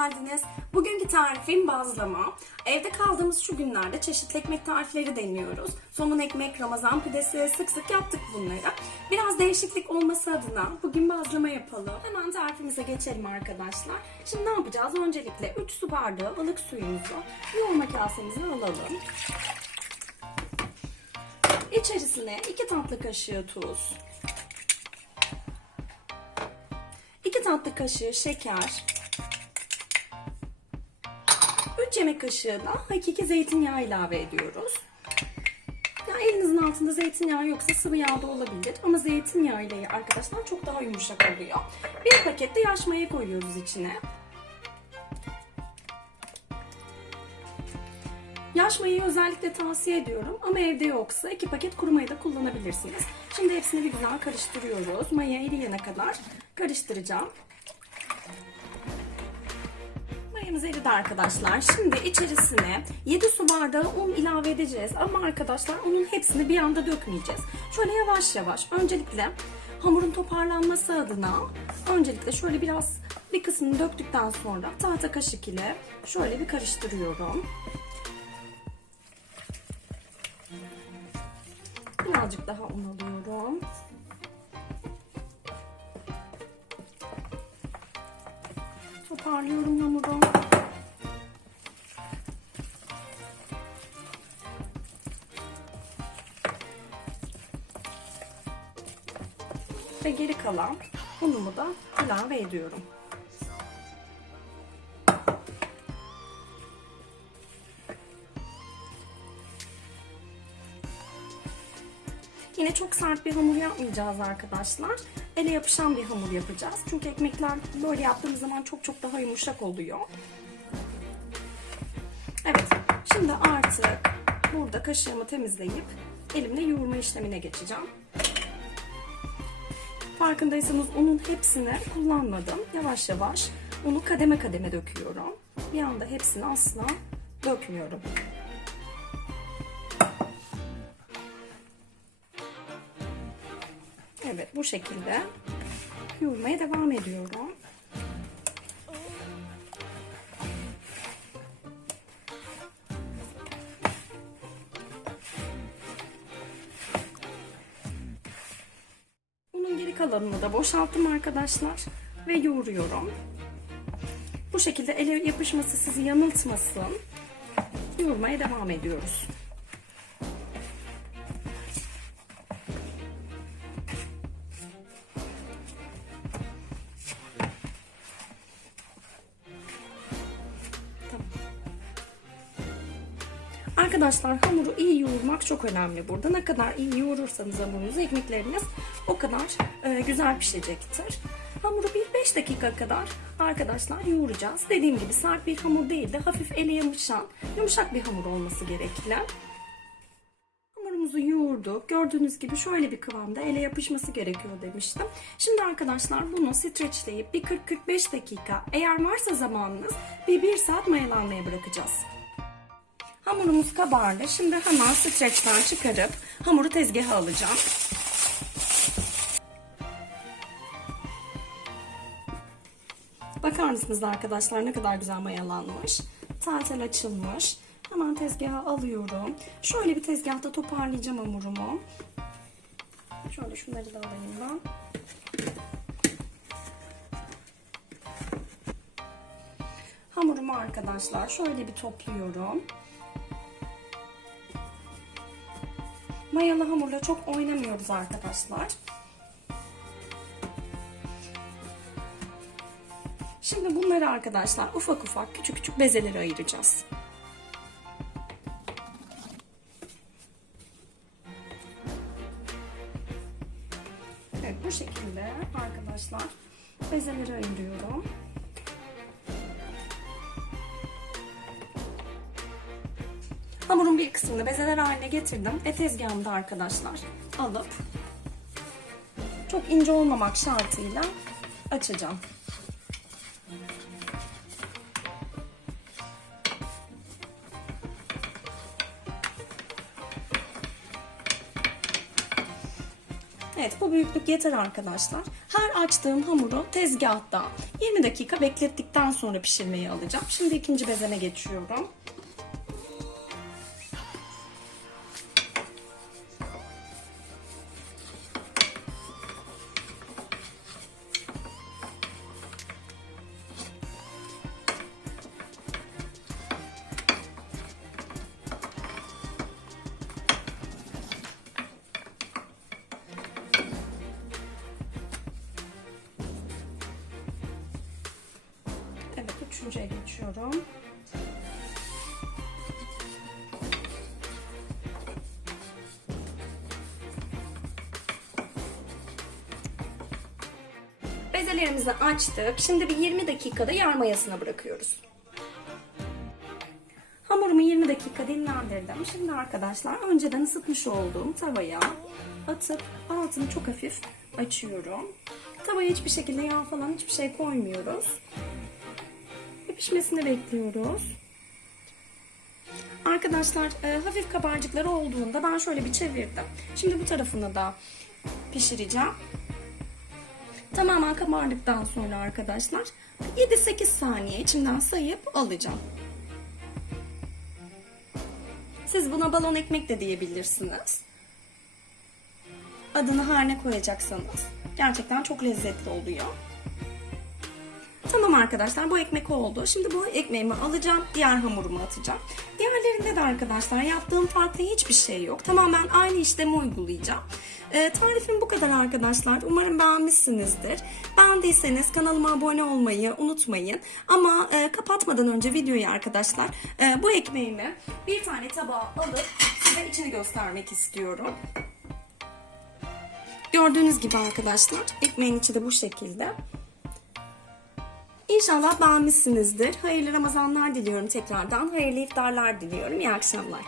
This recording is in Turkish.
geldiniz. Bugünkü tarifim bazlama. Evde kaldığımız şu günlerde çeşitli ekmek tarifleri deniyoruz. Somun ekmek, ramazan pidesi sık sık yaptık bunları. Biraz değişiklik olması adına bugün bazlama yapalım. Hemen tarifimize geçelim arkadaşlar. Şimdi ne yapacağız? Öncelikle 3 su bardağı ılık suyumuzu yoğurma kasemize alalım. İçerisine 2 tatlı kaşığı tuz, 2 tatlı kaşığı şeker, 3 yemek kaşığı da hakiki zeytinyağı ilave ediyoruz. Ya elinizin altında zeytinyağı yoksa sıvı yağ da olabilir ama zeytinyağı ile arkadaşlar çok daha yumuşak oluyor. Bir paket de yaş maya koyuyoruz içine. Yaş mayayı özellikle tavsiye ediyorum ama evde yoksa iki paket kuru maya da kullanabilirsiniz. Şimdi hepsini bir güzel karıştırıyoruz. Maya eriyene kadar karıştıracağım. Mayamız eridi arkadaşlar. Şimdi içerisine 7 su bardağı un ilave edeceğiz. Ama arkadaşlar unun hepsini bir anda dökmeyeceğiz. Şöyle yavaş yavaş. Öncelikle hamurun toparlanması adına öncelikle şöyle biraz bir kısmını döktükten sonra tahta kaşık ile şöyle bir karıştırıyorum. Birazcık daha un alıyorum. Toparlıyorum hamuru. Ve geri kalan unumu da ilave ediyorum. Yine çok sert bir hamur yapmayacağız arkadaşlar. Ele yapışan bir hamur yapacağız. Çünkü ekmekler böyle yaptığımız zaman çok çok daha yumuşak oluyor. Evet, şimdi artık burada kaşığımı temizleyip elimle yoğurma işlemine geçeceğim. Farkındaysanız unun hepsini kullanmadım. Yavaş yavaş unu kademe kademe döküyorum. Bir anda hepsini asla dökmüyorum. Evet bu şekilde yoğurmaya devam ediyorum. Bunun geri kalanını da boşalttım arkadaşlar ve yoğuruyorum. Bu şekilde ele yapışması sizi yanıltmasın. Yoğurmaya devam ediyoruz. Arkadaşlar hamuru iyi yoğurmak çok önemli burada. Ne kadar iyi yoğurursanız hamurunuzu ekmekleriniz o kadar e, güzel pişecektir. Hamuru bir 5 dakika kadar arkadaşlar yoğuracağız. Dediğim gibi sert bir hamur değil de hafif ele yapışan yumuşak bir hamur olması gerekli. Hamurumuzu yoğurduk. Gördüğünüz gibi şöyle bir kıvamda ele yapışması gerekiyor demiştim. Şimdi arkadaşlar bunu streçleyip bir 40-45 dakika eğer varsa zamanınız bir 1 saat mayalanmaya bırakacağız. Hamurumuz kabardı. Şimdi hemen streçten çıkarıp hamuru tezgaha alacağım. Bakar mısınız arkadaşlar ne kadar güzel mayalanmış. Tel açılmış. Hemen tezgaha alıyorum. Şöyle bir tezgahta toparlayacağım hamurumu. Şöyle şunları da alayım ben. Hamurumu arkadaşlar şöyle bir topluyorum. Mayalı hamurla çok oynamıyoruz arkadaşlar. Şimdi bunları arkadaşlar ufak ufak küçük küçük bezelere ayıracağız. Evet bu şekilde arkadaşlar bezeleri ayırıyorum. Hamurun bir kısmını bezeler haline getirdim. Ve tezgahımda arkadaşlar alıp çok ince olmamak şartıyla açacağım. Evet bu büyüklük yeter arkadaşlar. Her açtığım hamuru tezgahta 20 dakika beklettikten sonra pişirmeyi alacağım. Şimdi ikinci bezeme geçiyorum. Üçüncüye geçiyorum. Bezelerimizi açtık. Şimdi bir 20 dakikada yağ mayasına bırakıyoruz. Hamurumu 20 dakika dinlendirdim. Şimdi arkadaşlar önceden ısıtmış olduğum tavaya atıp altını çok hafif açıyorum. Tavaya hiçbir şekilde yağ falan hiçbir şey koymuyoruz. Pişmesini bekliyoruz. Arkadaşlar e, hafif kabarcıkları olduğunda ben şöyle bir çevirdim. Şimdi bu tarafını da pişireceğim. Tamamen kabardıktan sonra arkadaşlar 7-8 saniye içinden sayıp alacağım. Siz buna balon ekmek de diyebilirsiniz. Adını her ne koyacaksanız. Gerçekten çok lezzetli oluyor. Tamam arkadaşlar bu ekmek oldu. Şimdi bu ekmeğimi alacağım. Diğer hamurumu atacağım. Diğerlerinde de arkadaşlar yaptığım farklı hiçbir şey yok. Tamamen aynı işlemi uygulayacağım. Ee, tarifim bu kadar arkadaşlar. Umarım beğenmişsinizdir. Beğendiyseniz kanalıma abone olmayı unutmayın. Ama e, kapatmadan önce videoyu arkadaşlar e, bu ekmeğimi bir tane tabağa alıp size içini göstermek istiyorum. Gördüğünüz gibi arkadaşlar ekmeğin içi de bu şekilde. İnşallah beğenmişsinizdir. Hayırlı Ramazanlar diliyorum tekrardan. Hayırlı iftarlar diliyorum. İyi akşamlar.